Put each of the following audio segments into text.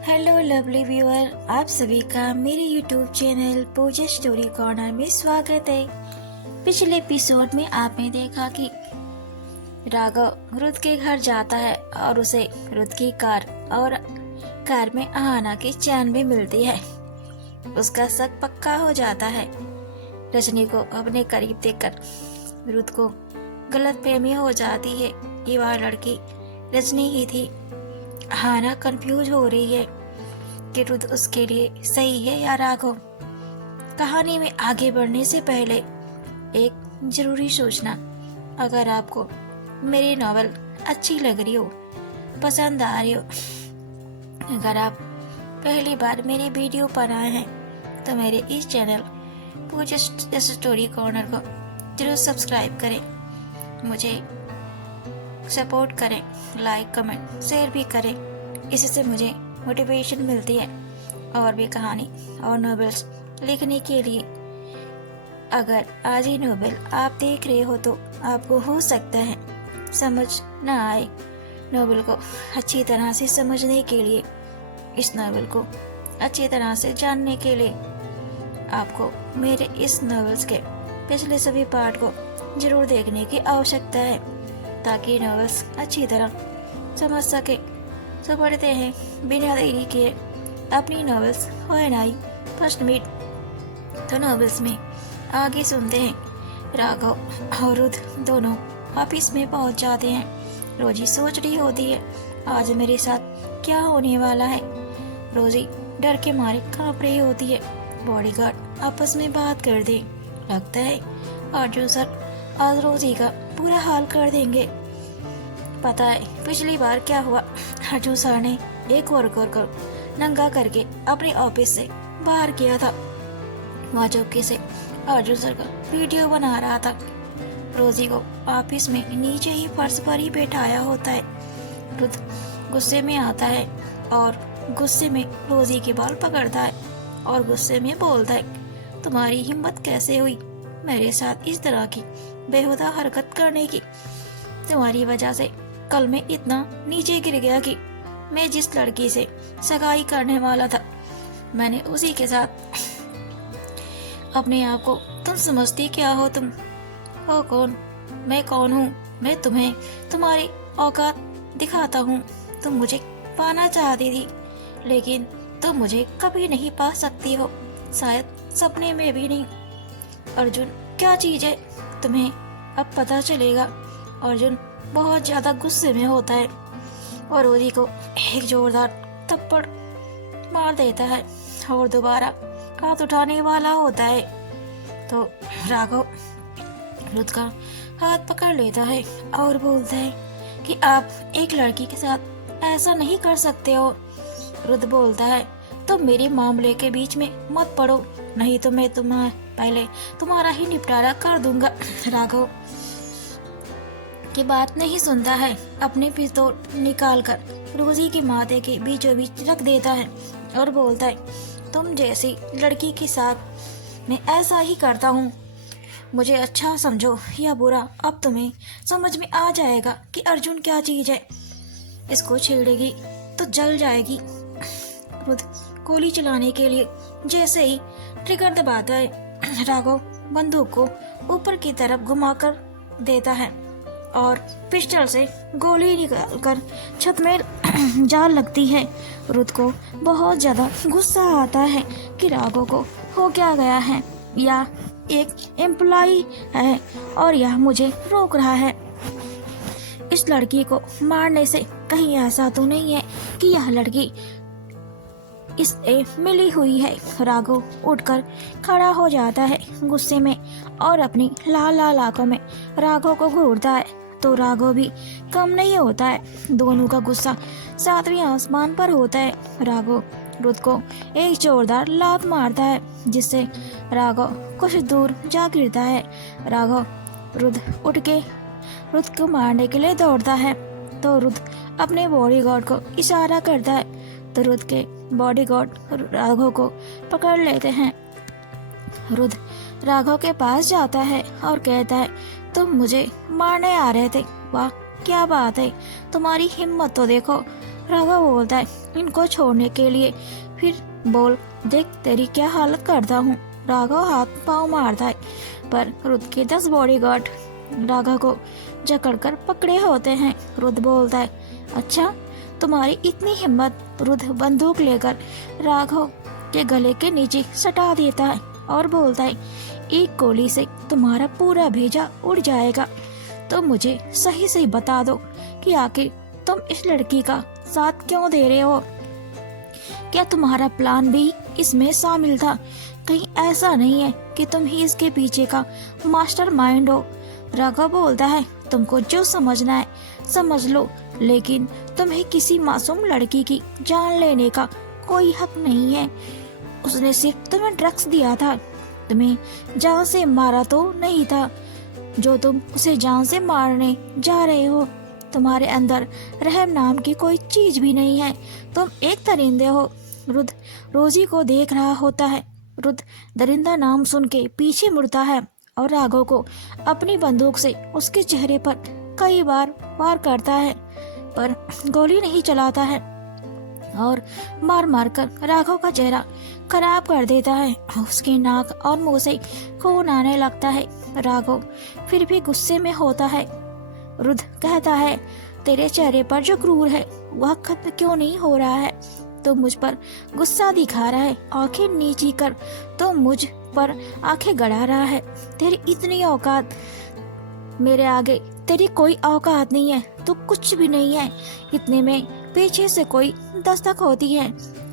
Hello lovely viewer, आप सभी का मेरे यूट्यूब चैनल पूजा स्टोरी कॉर्नर में स्वागत है। पिछले एपिसोड में आपने देखा कि राघव रुद के घर जाता है और उसे रुद की कार में आहाना की चैन भी मिलती है। उसका शक पक्का हो जाता है। रजनी को अपने करीब देखकर रुद को गलतफहमी हो जाती है कि वह लड़की रजनी ही थी। हाना कंफ्यूज हो रही है कि रुद उसके लिए सही है या राघव। कहानी में आगे बढ़ने से पहले एक जरूरी सूचना, अगर आपको मेरी नॉवेल अच्छी लग रही हो, पसंद आ रही हो, अगर आप पहली बार मेरी वीडियो पर आए हैं तो मेरे इस चैनल पूजा स्टोरी कॉर्नर को जरूर सब्सक्राइब करें, मुझे सपोर्ट करें, लाइक कमेंट शेयर भी करें। इससे मुझे मोटिवेशन मिलती है और भी कहानी और नॉवेल्स लिखने के लिए। अगर आज ही नॉवेल आप देख रहे हो तो आपको हो सकता है समझ ना आए। नॉवेल को अच्छी तरह से समझने के लिए, इस नॉवेल को अच्छी तरह से जानने के लिए आपको मेरे इस नॉवेल्स के पिछले सभी पार्ट को जरूर देखने की आवश्यकता है, ताकि नॉवेल्स अच्छी तरह समझ सके। तो पढ़ते हैं बिना देरी किए अपनी नॉवेल्स होनाई फर्स्ट मीट। तो नॉवेल्स में आगे सुनते हैं राघव और रुद दोनों ऑफिस में पहुंच जाते हैं। रोजी सोच रही होती है आज मेरे साथ क्या होने वाला है। रोजी डर के मारे कांप रही होती है। बॉडीगार्ड आपस में बात कर दे, लगता है अर्जुन सर आज रोजी का बुरा हाल कर देंगे। पता है पिछली बार क्या हुआ, अर्जुन सर ने एक वर्कर को नंगा करके अपने ऑफिस से बाहर किया था। वह चौकी से अर्जुन सर का वीडियो बना रहा था। रोजी को ऑफिस में नीचे ही फर्श पर ही बैठाया होता है। रुद गुस्से में आता है और गुस्से में रोजी के बाल पकड़ता है और गुस्से में बोलता है, तुम्हारी हिम्मत कैसे हुई मेरे साथ इस तरह की बेहुदा हरकत करने की। तुम्हारी वजह से कल मैं इतना नीचे गिर गया कि मैं जिस लड़की से सगाई करने वाला था, मैंने उसी के साथ अपने आप को। तुम समझती क्या हो? तुम हो कौन? मैं कौन हूँ? मैं तुम्हें तुम्हारी औकात दिखाता हूँ। तुम मुझे पाना चाहती थी, लेकिन तुम मुझे कभी नहीं पा सकती हो, शायद सपने में भी नहीं। अर्जुन क्या चीज है, तुम्हें अब पता चलेगा। अर्जुन बहुत ज्यादा गुस्से में होता है और रोजी को एक जोरदार थप्पड़ मार देता है और दोबारा हाथ उठाने वाला होता है तो राघव रुद का हाथ पकड़ लेता है और बोलता है कि आप एक लड़की के साथ ऐसा नहीं कर सकते हो। रुद बोलता है, तुम मेरे मामले के बीच में मत पड़ो, नहीं तो मैं पहले तुम्हारा ही निपटारा कर दूंगा। राघव की बात नहीं सुनता है, अपने पिस्तौल निकालकर रोजी के माथे के बीचों बीच रख देता है और बोलता है, तुम जैसी लड़की के साथ मैं ऐसा ही करता हूँ। मुझे अच्छा समझो या बुरा, अब तुम्हें समझ में आ जाएगा कि अर्जुन क्या चीज है। इसको छेड़ेगी तो जल जाएगी। रुद गोली चलाने के लिए जैसे ही ट्रिगर दबाता है, राघव बंदूक को ऊपर की तरफ घुमाकर देता है और पिस्टल से गोली निकालकर छत में जा लगती है। रुद को बहुत ज्यादा गुस्सा आता है कि राघव को हो क्या गया है, या एक एम्प्लॉई है और यह मुझे रोक रहा है। इस लड़की को मारने से कहीं ऐसा तो नहीं है कि यह लड़की इससे मिली हुई है। राघव उठकर खड़ा हो जाता है गुस्से में और अपनी लाल लाल आंखों में राघव को घूरता है तो राघव भी कम नहीं होता है। दोनों का गुस्सा सातवें आसमान पर होता है। राघव रुद को एक जोरदार लात मारता है जिससे राघव कुछ दूर जा गिरता है। राघव रुद उठ के रुद को मारने के लिए दौड़ता है तो रुद अपने बॉडीगार्ड को इशारा करता है तो रुद के बॉडीगार्ड राघव को पकड़ लेते हैं। रुद राघव के पास जाता है और कहता है, तुम मुझे मारने आ रहे थे, वाह क्या बात है, तुम्हारी हिम्मत तो देखो। राघव बोलता है, इनको छोड़ने के लिए फिर बोल देख तेरी क्या हालत करता हूँ। राघव हाथ पाँव मारता है, पर रुद्र के 10 बॉडीगार्ड राघव को जकड़कर पकड़े होते हैं। रुद्र बोलता है, अच्छा तुम्हारी इतनी हिम्मत। रुद्र बंदूक लेकर राघव के गले के नीचे सटा देता है और बोलता है, एक गोली से तुम्हारा पूरा भेजा उड़ जाएगा। तो मुझे सही सही बता दो कि आखिर तुम इस लड़की का साथ क्यों दे रहे हो? क्या तुम्हारा प्लान भी इसमें शामिल था? कहीं ऐसा नहीं है कि तुम ही इसके पीछे का मास्टरमाइंड हो? राघव बोलता है, तुमको जो समझना है समझ लो, लेकिन तुम्हें किसी मासूम लड़की की जान लेने का कोई हक नहीं है। उसने सिर्फ तुम्हें ड्रग्स दिया था, तुम्हें जान से मारा तो नहीं था। जो तुम उसे जान से मारने जा रहे हो, तुम्हारे अंदर रहम नाम की कोई चीज भी नहीं है। तुम एक दरिंदे हो। रुद्र रोजी को देख रहा होता है। रुद्र दरिंदा नाम सुन के पीछे मुड़ता है और राघव को अपनी बंदूक से उसके चेहरे पर कई बार वार करता है, पर गोली नहीं चलाता है और मार मार कर राघव का चेहरा खराब कर देता है। उसके नाक और मुंह से खून आने लगता है। राघव फिर भी गुस्से में होता है। रुद्र कहता है, तेरे चेहरे पर जो क्रूर है वह खत्म क्यों नहीं हो रहा है? तो मुझ पर गुस्सा दिखा रहा है, आंखें नीची कर तो मुझ पर आंखें गड़ा रहा है। तेरी इतनी औकात, मेरे आगे तेरी कोई औकात नहीं है। तू कुछ भी नहीं है। इतने में पीछे से कोई दस्तक होती है।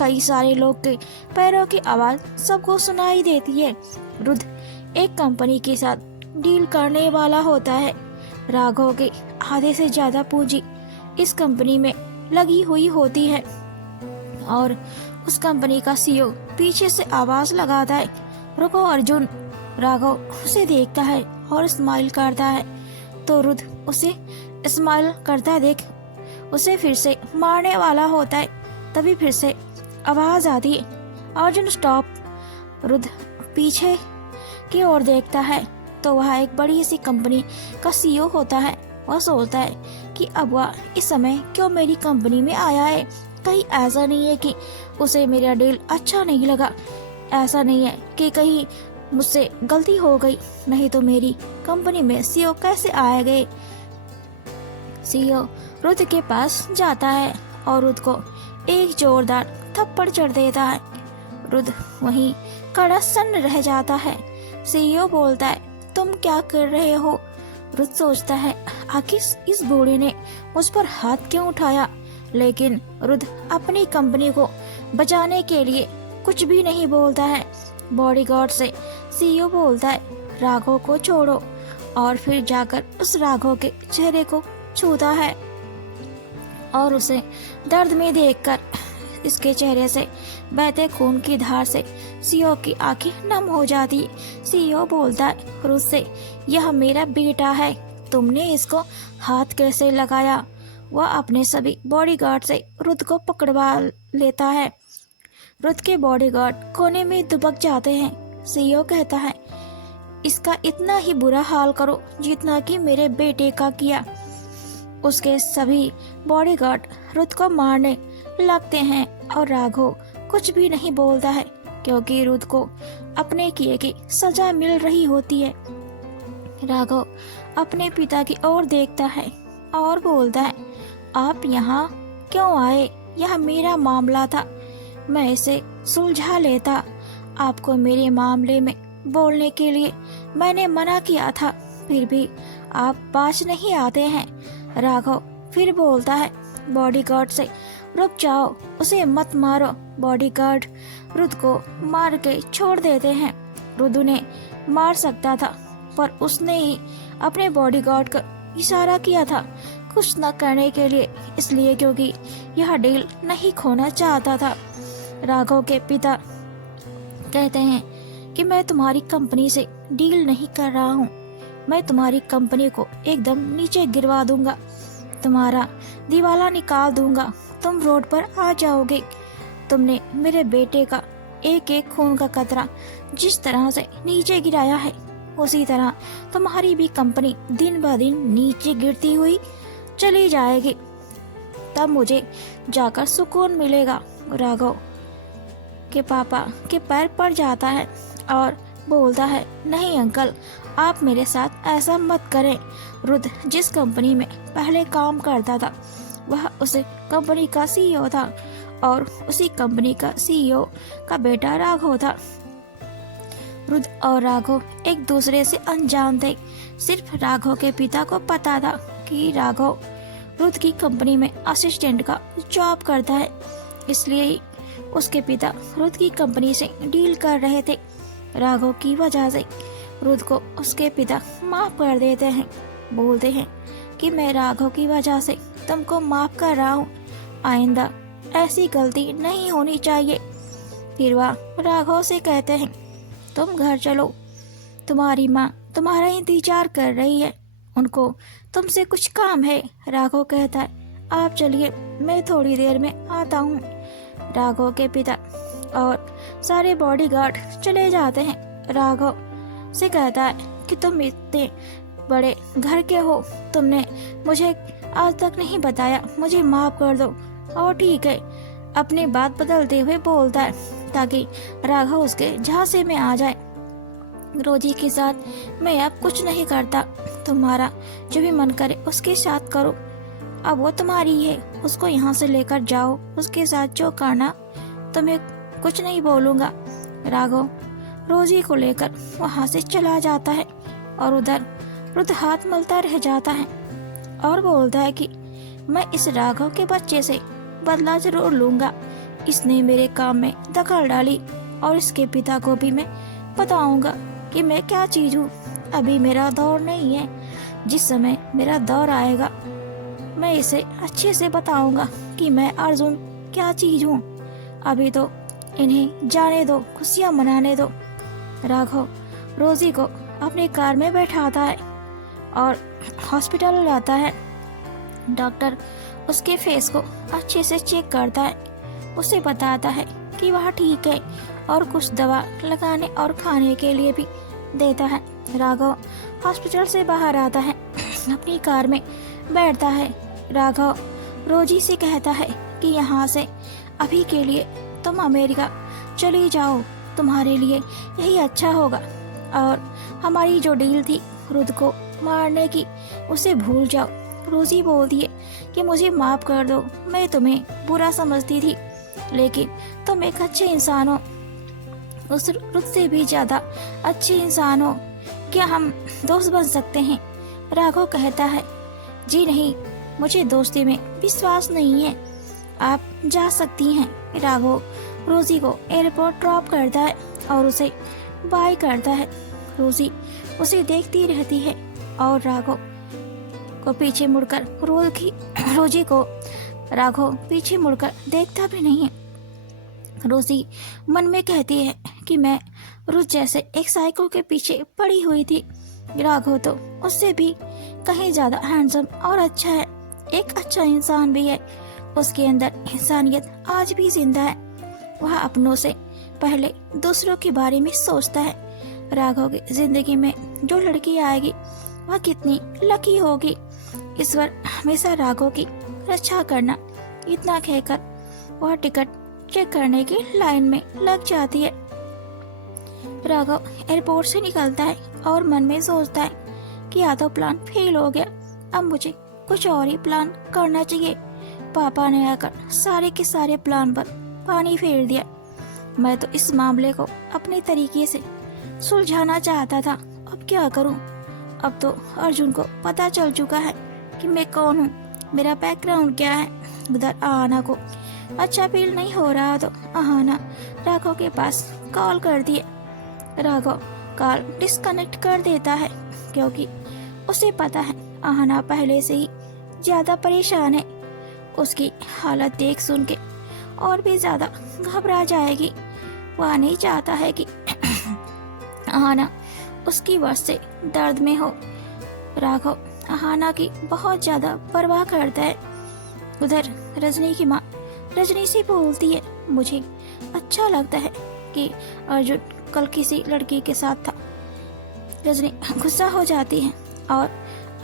कई सारे लोग के पैरों की आवाज सबको सुनाई देती है। रुद्र एक कंपनी के साथ डील करने वाला होता है। राघव के आधे से ज्यादा पूंजी इस कंपनी में लगी हुई होती है और उस कंपनी का सीईओ पीछे से आवाज लगाता है, रुको अर्जुन। राघव उसे देखता है और स्माइल करता है, तो रुद्र उसे स्माइल करता देख उसे फिर से मारने वाला होता है। तभी फिर से आवाज आती है, अर्जुन स्टॉप। रुद्र पीछे की ओर देखता है तो वह एक बड़ी सी कंपनी का सीईओ होता है। वह सोचता है कि अब वह इस समय क्यों मेरी कंपनी में आया है। कहीं ऐसा नहीं है कि उसे मेरा डील अच्छा नहीं लगा। ऐसा नहीं है कि कहीं मुझसे गलती हो गई, नहीं तो मेरी कंपनी में सीईओ कैसे आ गए। सीईओ रुद्र के पास जाता है और रुद्र को एक जोरदार थप्पड़ चढ़ देता है। रुद्र वहीं खड़ा सन्न रह जाता है। सीईओ बोलता है, तुम क्या कर रहे हो? रुद्र सोचता है, आखिर इस बूढ़े ने मुझ पर हाथ क्यों उठाया? लेकिन रुद्र अपनी कंपनी को बचाने के लिए कुछ भी नहीं बोलता है। बॉडीगार्ड से सीईओ बोलता है, राघव को छोड़ो, और फिर जाकर उस राघव के चेहरे को छूता है और उसे दर्द में देखकर इसके चेहरे से बहते खून की धार से सीईओ की आंखें नम हो जाती। सीईओ बोलता है रुद्र से, यह मेरा बेटा है, तुमने इसको हाथ कैसे लगाया? वह अपने सभी बॉडीगार्ड से रुद्र को पकड़वा लेता है। रुद्र के बॉडीगार्ड कोने में दुबक जाते हैं। सीईओ कहता है, इसका इतना ही बुरा हाल करो जितना कि मेरे बेटे का किया। उसके सभी बॉडीगार्ड रुद्र को मारने लगते हैं और राघव कुछ भी नहीं बोलता है, क्योंकि रुद्र को अपने किए की सजा मिल रही होती है। राघव अपने पिता की ओर देखता है और बोलता है, आप यहाँ क्यों आए? यह मेरा मामला था, मैं इसे सुलझा लेता। आपको मेरे मामले में बोलने के लिए मैंने मना किया था, फिर भी आप बाज नहीं आते हैं। राघव फिर बोलता है बॉडीगार्ड से, रुक जाओ, उसे मत मारो। बॉडीगार्ड रुद्र को मार के छोड़ देते हैं। रुद्र उन्हें मार सकता था, पर उसने ही अपने बॉडीगार्ड का इशारा किया था कुछ न करने के लिए, इसलिए क्योंकि यह डील नहीं खोना चाहता था। राघव के पिता कहते हैं कि मैं तुम्हारी कंपनी से डील नहीं कर रहा हूँ, मैं तुम्हारी कंपनी को एकदम नीचे गिरवा दूंगा, तुम्हारा दिवाला निकाल दूंगा, तुम रोड पर आ जाओगे। तुमने मेरे बेटे का एक एक खून का कतरा जिस तरह से नीचे गिराया है, उसी तरह तुम्हारी भी कंपनी दिन ब दिन नीचे गिरती हुई चली जाएगी। तब मुझे जाकर सुकून मिलेगा। राघव के पापा के पैर पड़ जाता है और बोलता है, नहीं अंकल, आप मेरे साथ ऐसा मत करें। रुद्र जिस कंपनी में पहले काम करता था वह उस कंपनी का सीईओ था और उसी कंपनी का सीईओ का बेटा राघव था। रुद्र और राघव एक दूसरे से अनजान थे। सिर्फ राघव के पिता को पता था कि राघव रुद्र की कंपनी में असिस्टेंट का जॉब करता है, इसलिए ही उसके पिता रुद्र की कंपनी से डील कर रहे थे। राघव की वजह से रुद्र को उसके पिता माफ कर देते हैं, बोलते हैं कि मैं राघव की वजह से तुमको माफ कर रहा हूँ, आइंदा ऐसी गलती नहीं होनी चाहिए। फिर वह राघव से कहते हैं, तुम घर चलो, तुम्हारी माँ तुम्हारा इंतजार कर रही है, उनको तुमसे कुछ काम है। राघव कहता है, आप चलिए, मैं थोड़ी देर में आता हूँ। राघव के पिता और सारे बॉडीगार्ड चले जाते हैं। राघव से कहता है कि तुम इतने बड़े घर के हो, तुमने मुझे आज तक नहीं बताया, मुझे माफ कर दो। और ठीक है, अपनी बात बदलते हुए बोलता है ताकि राघव उसके झांसे में आ जाए। रोजी के साथ मैं अब कुछ नहीं करता, तुम्हारा जो भी मन करे उसके साथ करो, अब वो तुम्हारी है, उसको यहाँ से लेकर जाओ, उसके साथ जो करना, तुम्हें कुछ नहीं बोलूँगा। राघव रोजी को लेकर वहाँ से चला जाता है और उधर रुद्र हाथ मलता रह जाता है और बोलता है कि मैं इस राघव के बच्चे से बदला जरूर लूँगा, इसने मेरे काम में दखल डाली और इसके पिता को भी मैं बताऊँगा कि मैं क्या चीज़ हूँ। अभी मेरा दौर नहीं है, जिस समय मेरा दौर आएगा मैं इसे अच्छे से बताऊँगा कि मैं अर्जुन क्या चीज़ हूँ। अभी तो इन्हें जाने दो, खुशियाँ मनाने दो। राघव रोजी को अपनी कार में बैठाता है और हॉस्पिटल लाता है। डॉक्टर उसके फेस को अच्छे से चेक करता है, उसे बताता है कि वह ठीक है और कुछ दवा लगाने और खाने के लिए भी देता है। राघव हॉस्पिटल से बाहर आता है, अपनी कार में बैठता है। राघव रोजी से कहता है कि यहाँ से अभी के लिए तुम अमेरिका चली जाओ, तुम्हारे लिए यही अच्छा होगा और हमारी जो डील थी रुद्र को मारने की, उसे भूल जाओ। रोजी बोलती है कि मुझे माफ कर दो, मैं तुम्हें बुरा समझती थी, लेकिन तुम एक अच्छे इंसान हो, उस रुद्र से भी ज्यादा अच्छे इंसान हो, क्या हम दोस्त बन सकते हैं? राघव कहता है, जी नहीं, मुझे दोस्ती में विश्वास नहीं है, आप जा सकती हैं। राघव रोजी को एयरपोर्ट ड्रॉप करता है और उसे बाय करता है। रोजी उसे देखती रहती है और राघव को पीछे मुड़कर रोजी को राघव पीछे मुड़कर देखता भी नहीं है। रोजी मन में कहती है कि मैं रुद्र जैसे एक साइको के पीछे पड़ी हुई थी, राघव तो उससे भी कहीं ज्यादा हैंडसम और अच्छा है, एक अच्छा इंसान भी है, उसके अंदर इंसानियत आज भी जिंदा है, वह अपनों से पहले दूसरों के बारे में सोचता है। राघव की जिंदगी में जो लड़की आएगी वह कितनी लकी होगी, ईश्वर हमेशा राघव की रक्षा करना। इतना कहकर वह टिकट चेक करने की लाइन में लग जाती है। राघव एयरपोर्ट से निकलता है और मन में सोचता है कि या तो प्लान फेल हो गया, अब मुझे कुछ और ही प्लान करना चाहिए। पापा ने आकर सारे के सारे प्लान पर पानी फेर दिया। मैं तो इस मामले को अपने तरीके से सुलझाना चाहता था, अब क्या करूं? अब तो अर्जुन को पता चल चुका है कि मैं कौन हूं, मेरा बैकग्राउंड क्या है। उधर आहाना को अच्छा फील नहीं हो रहा तो आहाना राघव के पास कॉल कर दिए। राघव कॉल डिस्कनेक्ट कर देता है क्योंकि उसे पता है आहाना पहले से ही ज्यादा परेशान है, उसकी हालत देख सुन के और भी ज्यादा घबरा जाएगी। वह नहीं चाहता है कि आहाना उसकी वजह से दर्द में हो। राघव आहाना की बहुत ज्यादा परवाह करता है। उधर रजनी की माँ रजनी से बोलती है, मुझे अच्छा लगता है कि अर्जुन कल किसी लड़की के साथ था। रजनी गुस्सा हो जाती है और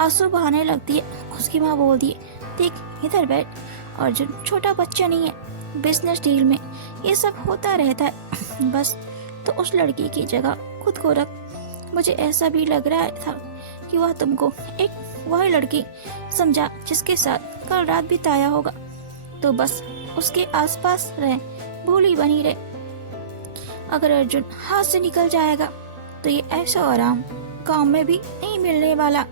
आंसू बहाने लगती है। उसकी माँ बोलती है, देख इधर बैठ अर्जुन छोटा बच्चा नहीं है, बिजनेस डील में ये सब होता रहता है। बस तो उस लड़की की जगह खुद को रख। मुझे ऐसा भी लग रहा था कि वह तुमको एक वह लड़की समझा जिसके साथ कल रात बिताया होगा, तो बस उसके आसपास रहे, भूली बनी रहे। अगर अर्जुन हाथ से निकल जाएगा तो ये ऐसा आराम गांव में भी नहीं मिलने वाला,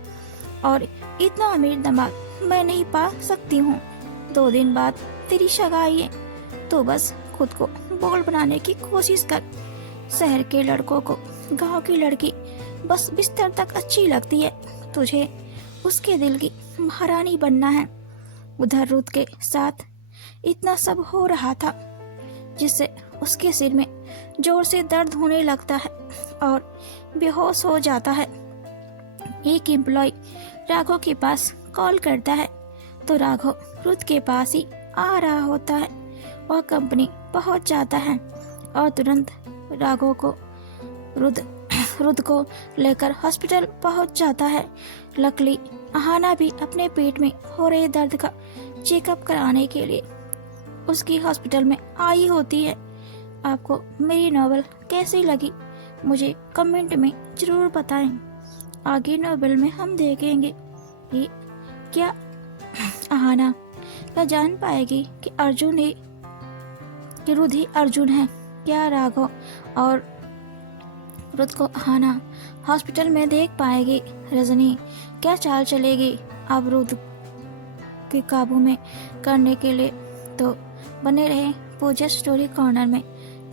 और इतना अमीर दामाद मैं नहीं पा सकती हूँ। 2 दिन बाद तेरी सगाई है, तो बस खुद को बोल बनाने की कोशिश कर। शहर के लड़कों को गांव की लड़की बस बिस्तर तक अच्छी लगती है, तुझे उसके दिल की महारानी बनना है। उधर रुद के साथ इतना सब हो रहा था जिससे उसके सिर में जोर से दर्द होने लगता है और बेहोश हो जाता है। एक एम्प्लॉय राघव के पास कॉल करता है तो राघव रुद के पास ही आ रहा होता है। वह कंपनी पहुंच जाता है और तुरंत राघव को रुद को लेकर हॉस्पिटल पहुंच जाता है। लकली अहाना भी अपने पेट में हो रहे दर्द का चेकअप कराने के लिए उसकी हॉस्पिटल में आई होती है। आपको मेरी नॉवेल कैसी लगी मुझे कमेंट में जरूर बताएं। आगे नॉवेल में हम देखेंगे कि क्या अहाना क्या जान पाएगी कि अर्जुन ही कि रुद ही अर्जुन है। क्या राघव और रुद को अहाना हॉस्पिटल में देख पाएगी। रजनी क्या चाल चलेगी अब रुद के काबू में करने के लिए। तो बने रहे पूजा स्टोरी कॉर्नर में।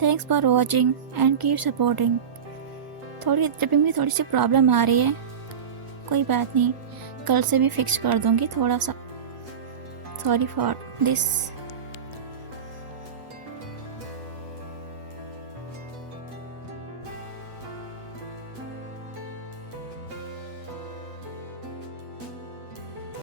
Thanks for watching and keep supporting. थोड़ी ट्रिपिंग में थोड़ी सी प्रॉब्लम आ रही है, कोई बात नहीं, कल से भी फिक्स कर दूंगी थोड़ा सा। Sorry for this.